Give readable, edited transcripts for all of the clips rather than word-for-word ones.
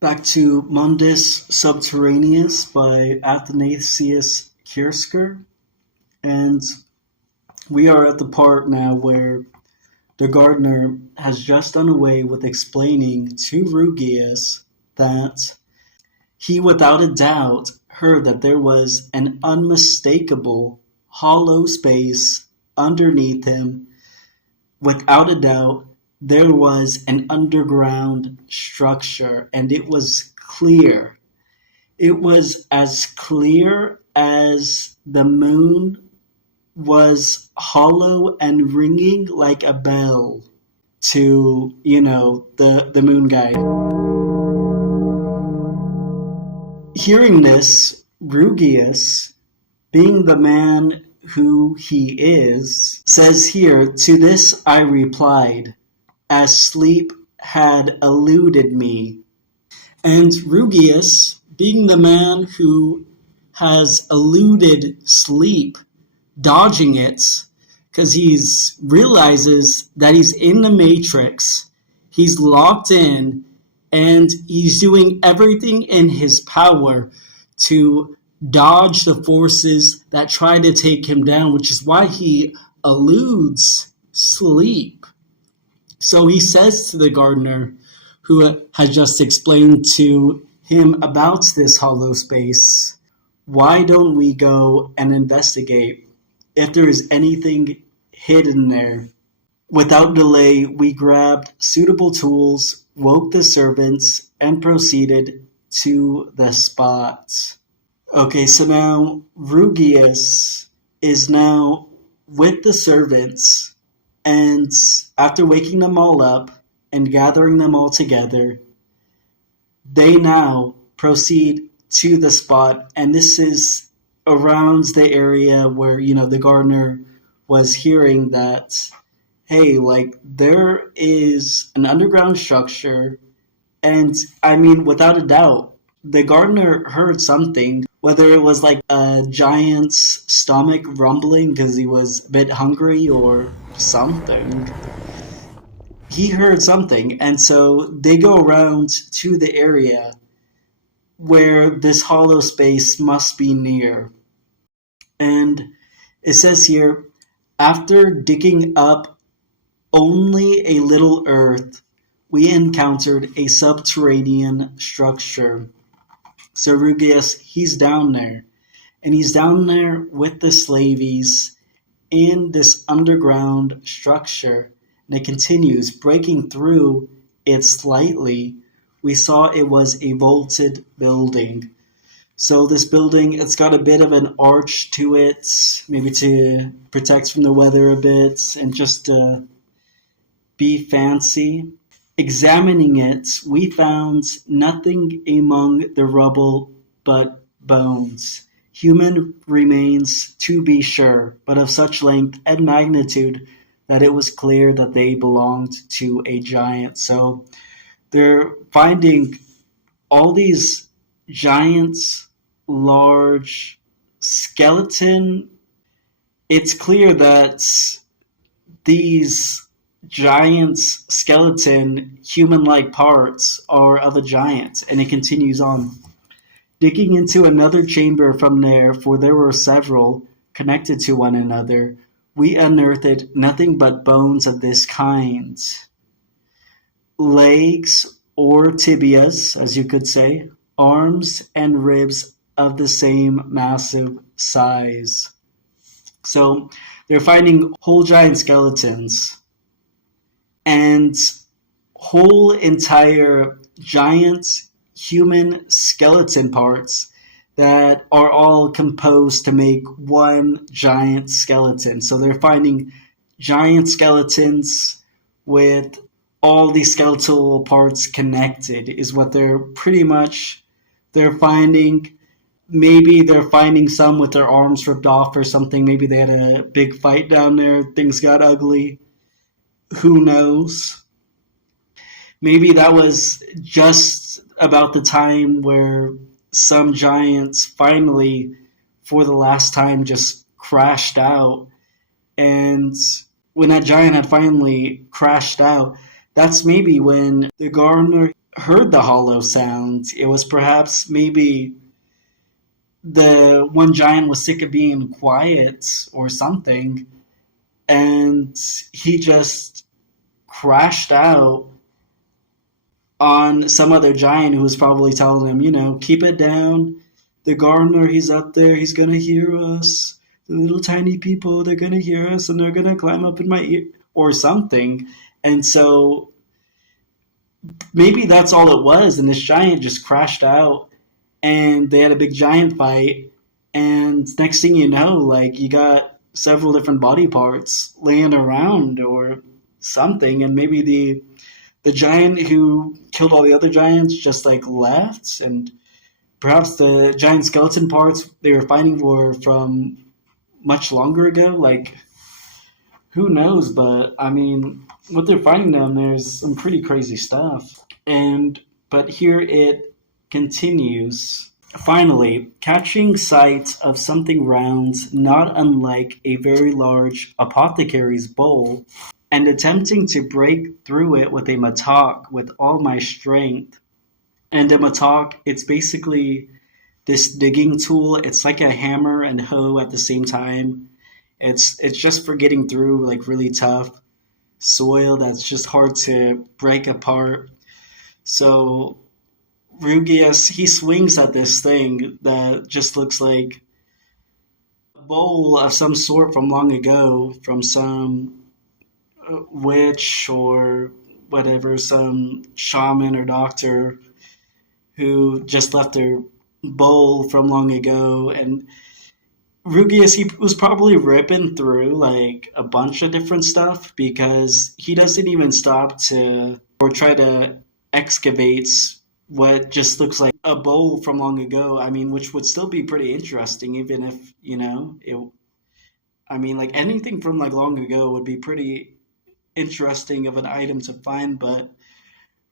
Back to Mundus Subterraneous by Athanasius Kirsker. And we are at the part now where the gardener has just done away with explaining to Rugius that he without a doubt heard that there was an unmistakable hollow space underneath him. Without a doubt, there was an underground structure, and it was clear. It was as clear as the moon was hollow and ringing like a bell to, the moon guy. Hearing this, Rugius, being the man who he is, says here, "To this I replied, as sleep had eluded me." And Rugius, being the man who has eluded sleep, dodging it, because he realizes that he's in the Matrix, he's locked in, and he's doing everything in his power to dodge the forces that try to take him down, which is why he eludes sleep. So he says to the gardener, who has just explained to him about this hollow space, "Why don't we go and investigate if there is anything hidden there?" Without delay, we grabbed suitable tools, woke the servants, and proceeded to the spot. Okay, so now Rugius is now with the servants, and after waking them all up and gathering them all together, they now proceed to the spot, and this is around the area where, the gardener was hearing that, hey, there is an underground structure, and without a doubt, the gardener heard something, whether it was like a giant's stomach rumbling because he was a bit hungry or something. He heard something, and so they go around to the area where this hollow space must be near. And it says here, after digging up only a little earth, we encountered a subterranean structure. So Rugius, he's down there, and he's down there with the slavies in this underground structure, and it continues, breaking through it slightly. We saw it was a vaulted building. So this building, it's got a bit of an arch to it, maybe to protect from the weather a bit, and just to be fancy. Examining it, we found nothing among the rubble but bones. Human remains, to be sure, but of such length and magnitude that it was clear that they belonged to a giant. So they're finding all these giants, large skeleton. It's clear that these giant's skeleton, human-like parts are of a giant, and it continues on. Digging into another chamber from there, for there were several connected to one another, we unearthed nothing but bones of this kind. Legs or tibias, as you could say, arms and ribs of the same massive size. So they're finding whole giant skeletons and whole entire giant human skeleton parts that are all composed to make one giant skeleton. So they're finding giant skeletons with all these skeletal parts connected is what they're finding. Maybe they're finding some with their arms ripped off or something. Maybe they had a big fight down there. Things got ugly. Who knows? Maybe that was just about the time where some giants finally, for the last time, just crashed out. And when that giant had finally crashed out, that's maybe when the gardener heard the hollow sound. It was perhaps maybe the one giant was sick of being quiet or something, and he just crashed out on some other giant who was probably telling him, keep it down. The gardener, he's up there, he's gonna hear us. The little tiny people, they're gonna hear us and they're gonna climb up in my ear or something. And so maybe that's all it was. And this giant just crashed out and they had a big giant fight. And next thing you know, like you got several different body parts laying around or something. And maybe the giant who killed all the other giants just like left, and perhaps the giant skeleton parts they were fighting were from much longer ago. Like, who knows? But I mean, what they're fighting down there is some pretty crazy stuff. But here it continues. Finally, catching sight of something round, not unlike a very large apothecary's bowl, and attempting to break through it with a mattock with all my strength. And a mattock, it's basically this digging tool. It's like a hammer and hoe at the same time. It's just for getting through like really tough soil that's just hard to break apart. So Rugius, he swings at this thing that just looks like a bowl of some sort from long ago, from some witch or whatever, some shaman or doctor who just left their bowl from long ago. And Rugius, he was probably ripping through like a bunch of different stuff because he doesn't even stop to or try to excavate what just looks like a bowl from long ago. I mean, which would still be pretty interesting, even if, like anything from like long ago would be pretty interesting of an item to find. But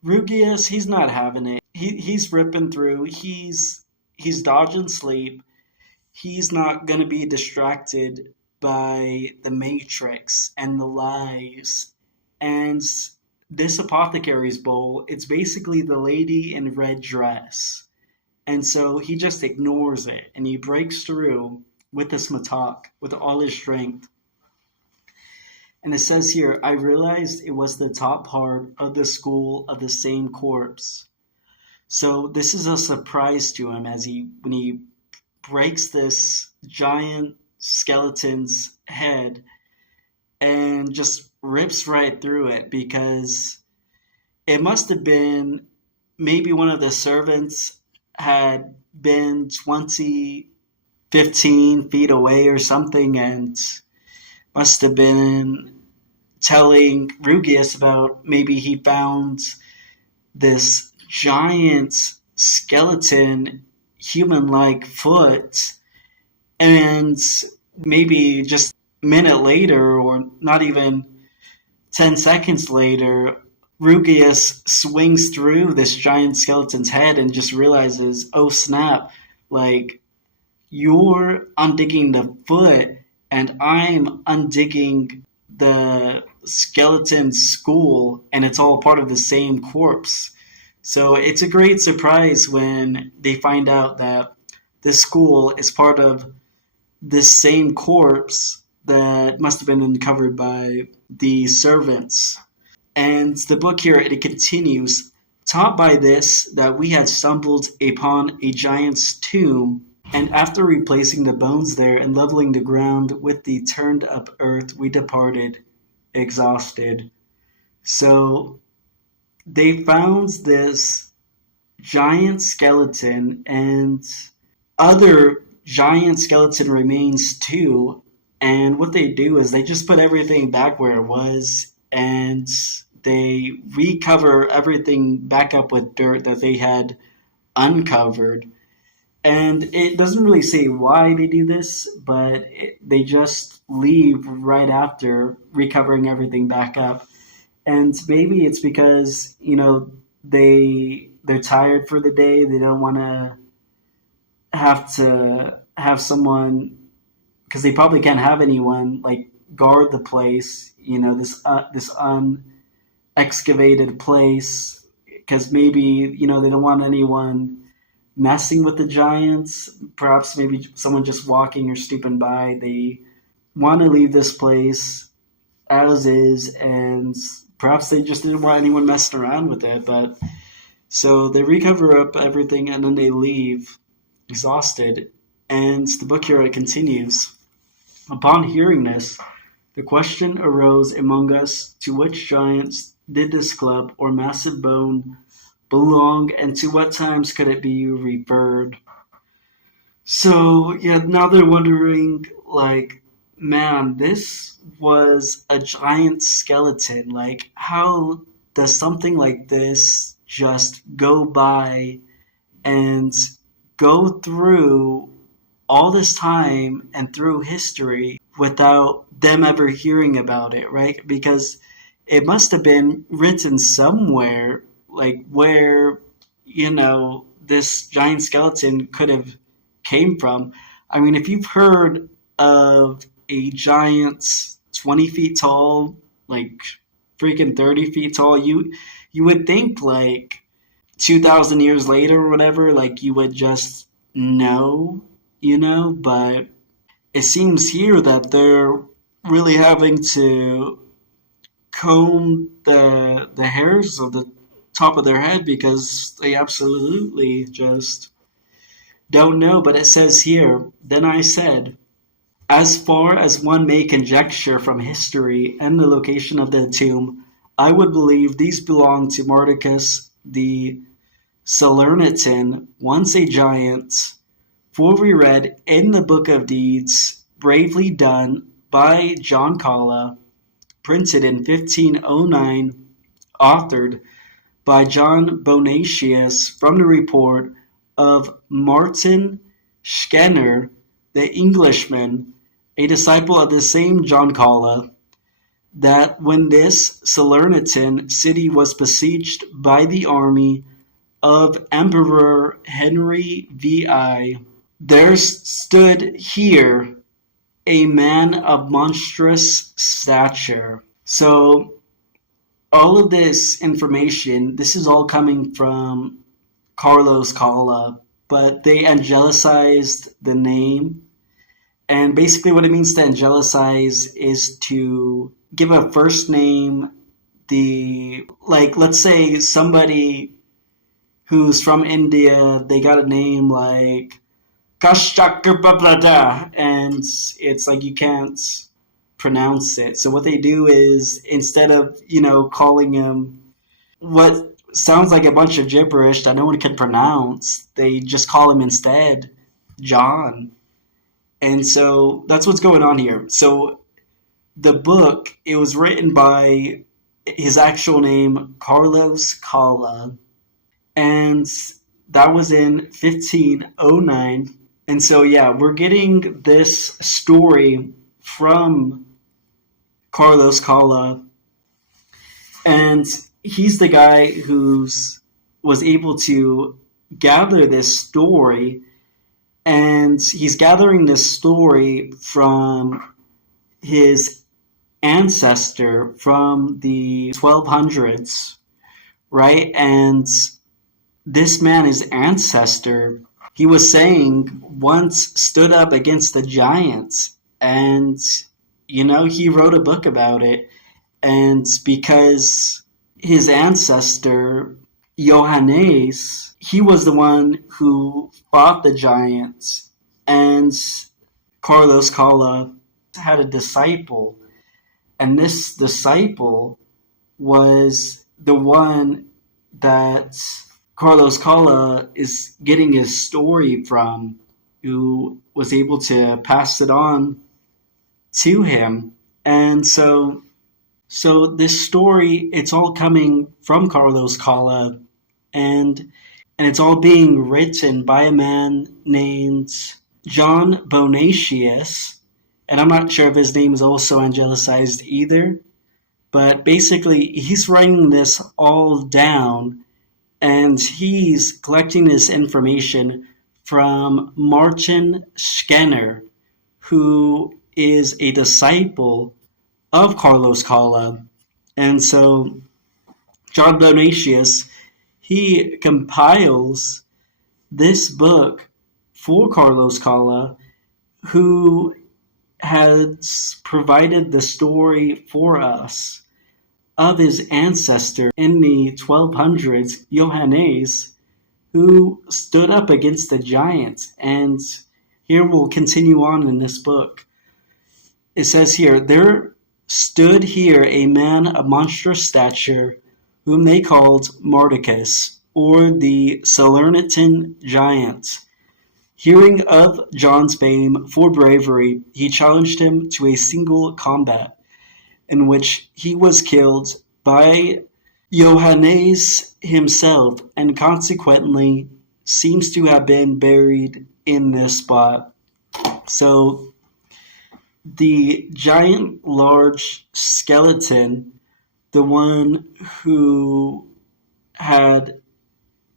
Rugius, he's not having it. He's ripping through. He's dodging sleep. He's not going to be distracted by the Matrix and the lies. And this apothecary's bowl, it's basically the lady in red dress. And so he just ignores it and he breaks through with this mattock with all his strength. And it says here, I realized it was the top part of the skull of the same corpse. So this is a surprise to him when he breaks this giant skeleton's head and just rips right through it, because it must have been maybe one of the servants had been 15 feet away or something and must have been telling Rugius about maybe he found this giant skeleton human-like foot, and maybe just a minute later or not even 10 seconds later, Rugius swings through this giant skeleton's head and just realizes, oh snap, like you're undigging the foot and I'm undigging the skeleton's skull, and it's all part of the same corpse. So it's a great surprise when they find out that this skull is part of this same corpse that must have been uncovered by the servants. And the book here, it continues, taught by this that we had stumbled upon a giant's tomb, and after replacing the bones there and leveling the ground with the turned up earth, we departed, exhausted. So they found this giant skeleton and other giant skeleton remains too. And what they do is they just put everything back where it was, and they recover everything back up with dirt that they had uncovered. And it doesn't really say why they do this, but they just leave right after recovering everything back up. And maybe it's because, they're tired for the day. They don't want to have someone, because they probably can't have anyone like guard the place, this unexcavated place, because maybe, they don't want anyone messing with the giants. Perhaps maybe someone just walking or stooping by. They want to leave this place as is, and perhaps they just didn't want anyone messing around with it. But so they recover up everything and then they leave, exhausted. And the book here, it continues. Upon hearing this, the question arose among us, to which giants did this club or massive bone belong, and to what times could it be referred? So, yeah, now they're wondering, like, man, this was a giant skeleton. Like, how does something like this just go by and go through all this time and through history without them ever hearing about it, right? Because it must have been written somewhere, like where, this giant skeleton could have came from. I mean, if you've heard of a giant 20 feet tall, like freaking 30 feet tall, you would think like 2,000 years later or whatever, like you would just know, but it seems here that they're really having to comb the hairs of the top of their head because they absolutely just don't know. But it says here, then I said, as far as one may conjecture from history and the location of the tomb, I would believe these belong to Mardicus the Salernitan, once a giant, for we read in the Book of Deeds, bravely done by John Calla, printed in 1509, authored by John Bonatius from the report of Martin Schneer, the Englishman, a disciple of the same John Calla, that when this Salernitan city was besieged by the army of Emperor Henry VI, there stood here a man of monstrous stature. So all of this information, this is all coming from Carlos Calla, but they angelicized the name. And basically what it means to angelicize is to give a first name, let's say somebody who's from India, they got a name like Kashakabrada, and it's like you can't pronounce it. So what they do is, instead of, calling him what sounds like a bunch of gibberish that no one can pronounce, they just call him instead John. And so that's what's going on here. So the book, it was written by his actual name, Carlos Calla, and that was in 1509. And so, yeah, we're getting this story from Carlos Calla, and he's the guy was able to gather this story, and he's gathering this story from his ancestor from the 1200s, right? And this man, his ancestor, he was saying, once stood up against the giants, and he wrote a book about it. And because his ancestor Johannes, he was the one who fought the giants, and Carlos Calla had a disciple, and this disciple was the one that Carlos Calla is getting his story from, who was able to pass it on to him. And so this story, it's all coming from Carlos Calla, and it's all being written by a man named John Bonatius, and I'm not sure if his name is also angelicized either, but basically he's writing this all down, and he's collecting this information from Martin Schneer, who is a disciple of Carlos Calla. And so John Bonatius, he compiles this book for Carlos Calla, who has provided the story for us of his ancestor in the 1200s, Johannes, who stood up against the giants. And here we'll continue on in this book. It says here, there stood here a man of monstrous stature, whom they called Mardicus, or the Salernitan giant. Hearing of John's fame for bravery, he challenged him to a single combat, in which he was killed by Johannes himself, and consequently seems to have been buried in this spot. So the giant large skeleton, the one who had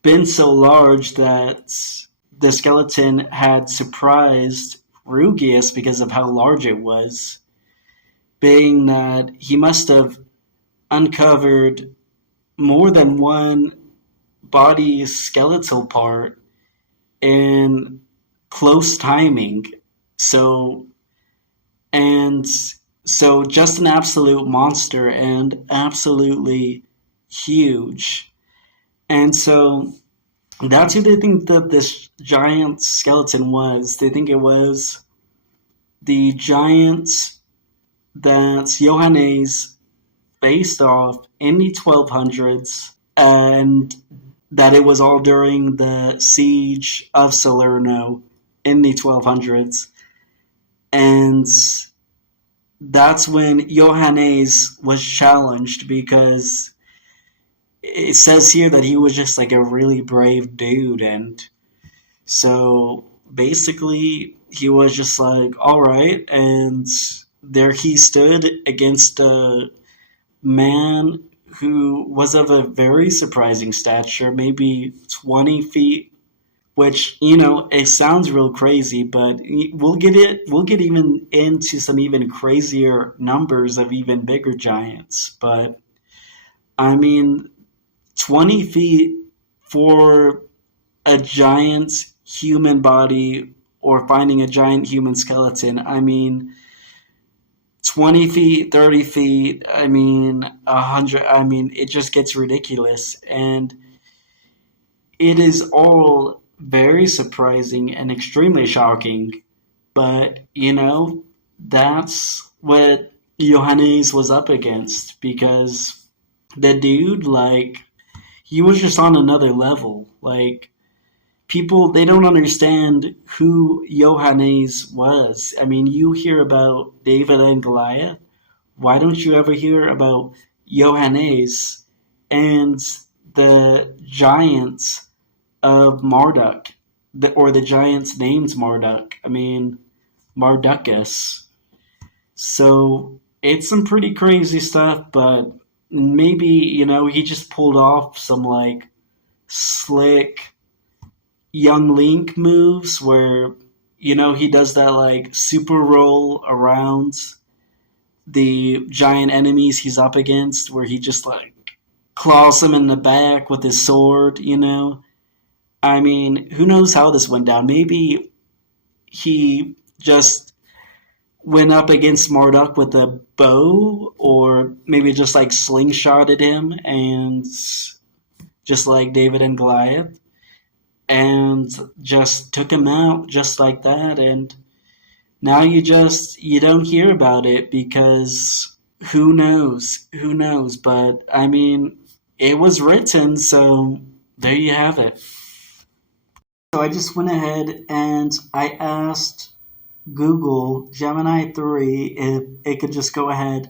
been so large that the skeleton had surprised Rugius because of how large it was, being that he must have uncovered more than one body skeletal part in close timing. So just an absolute monster and absolutely huge. And so that's who they think that this giant skeleton was. They think it was the giant that Johannes faced off in the 1200s, and that it was all during the siege of Salerno in the 1200s. And that's when Johannes was challenged, because it says here that he was just like a really brave dude. And so basically he was just like, all right. And there he stood against a man who was of a very surprising stature, maybe 20 feet, which, it sounds real crazy, but we'll get even into some even crazier numbers of even bigger giants. But I mean, 20 feet for a giant human body, or finding a giant human skeleton. I mean, 20 feet, 30 feet, 100, it just gets ridiculous. And it is all very surprising and extremely shocking. But, that's what Johannes was up against, because the dude, he was just on another level. People, they don't understand who Johannes was. I mean, you hear about David and Goliath. Why don't you ever hear about Johannes and the giants of Marduk, or the giants named Marduk? I mean, Mardukas. So it's some pretty crazy stuff, but maybe, he just pulled off some slick young Link moves where, he does that super roll around the giant enemies he's up against, where he just claws them in the back with his sword. I mean, who knows how this went down? Maybe he just went up against Marduk with a bow, or maybe just slingshotted him, and just like David and Goliath, and just took him out just like that. And now you don't hear about it, because who knows, but I mean, it was written, so there you have it. So I just went ahead and I asked Google Gemini 3 if it could just go ahead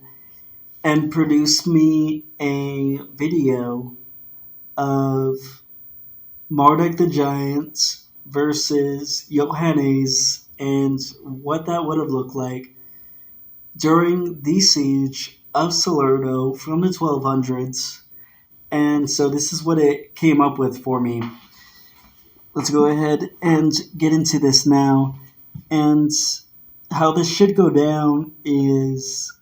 and produce me a video of Marduk the Giant versus Johannes, and what that would have looked like during the siege of Salerno from the 1200s. And so this is what it came up with for me. Let's go ahead and get into this now. And how this should go down is,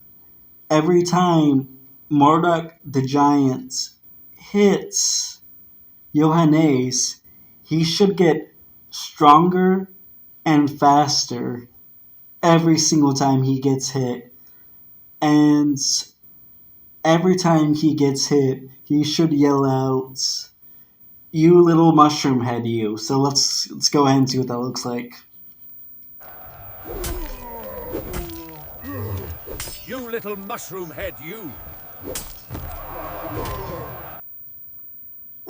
every time Marduk the Giant hits Johannes, he should get stronger and faster every single time he gets hit. And every time he gets hit, he should yell out, "You little mushroom head, you." So let's go ahead and see what that looks like. You little mushroom head, you.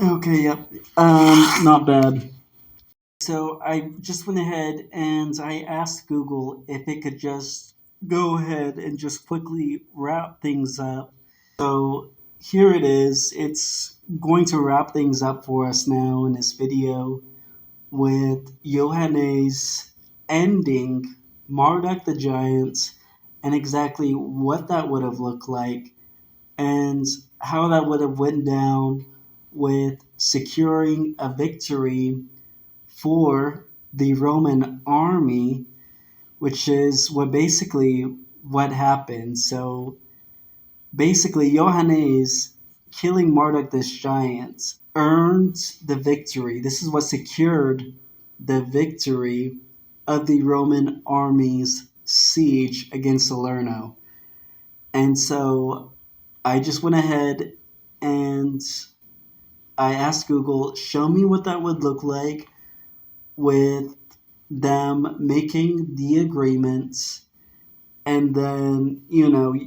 Okay, yep. Not bad. So I just went ahead and I asked Google if it could just go ahead and just quickly wrap things up. So here it is. It's going to wrap things up for us now in this video with Johannes ending Marduk the Giant and exactly what that would have looked like and how that would have went down with securing a victory for the Roman army, which is what happened. So basically, Johannes killing Marduk this giant earned the victory. This is what secured the victory of the Roman army's siege against Salerno. And so I just went ahead and I asked Google, show me what that would look like with them making the agreements and then,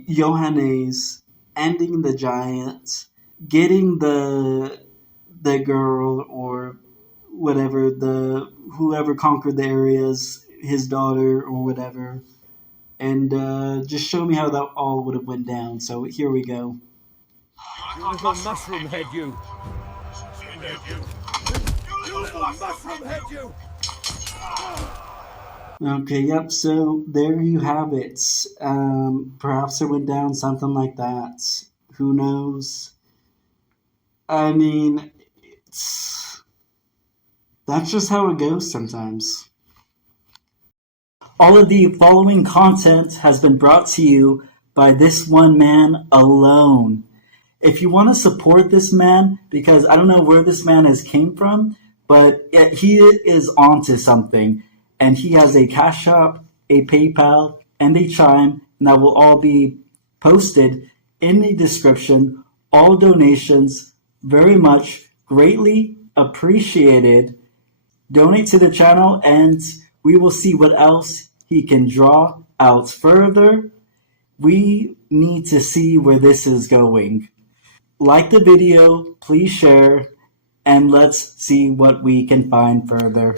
Johannes ending the giants, getting the girl or whatever, the whoever conquered the areas, his daughter or whatever, and just show me how that all would have went down. So here we go. You little mushroom head, you. You little mushroom head, you. Okay, yep, so there you have it. Perhaps it went down something like that. Who knows? I mean, that's just how it goes sometimes. All of the following content has been brought to you by this one man alone. If you want to support this man, because I don't know where this man has came from, but he is onto something. And he has a Cash App, a PayPal, and a Chime, and that will all be posted in the description. All donations, very much, greatly appreciated. Donate to the channel, and we will see what else he can draw out further. We need to see where this is going. Like the video, please share, and let's see what we can find further.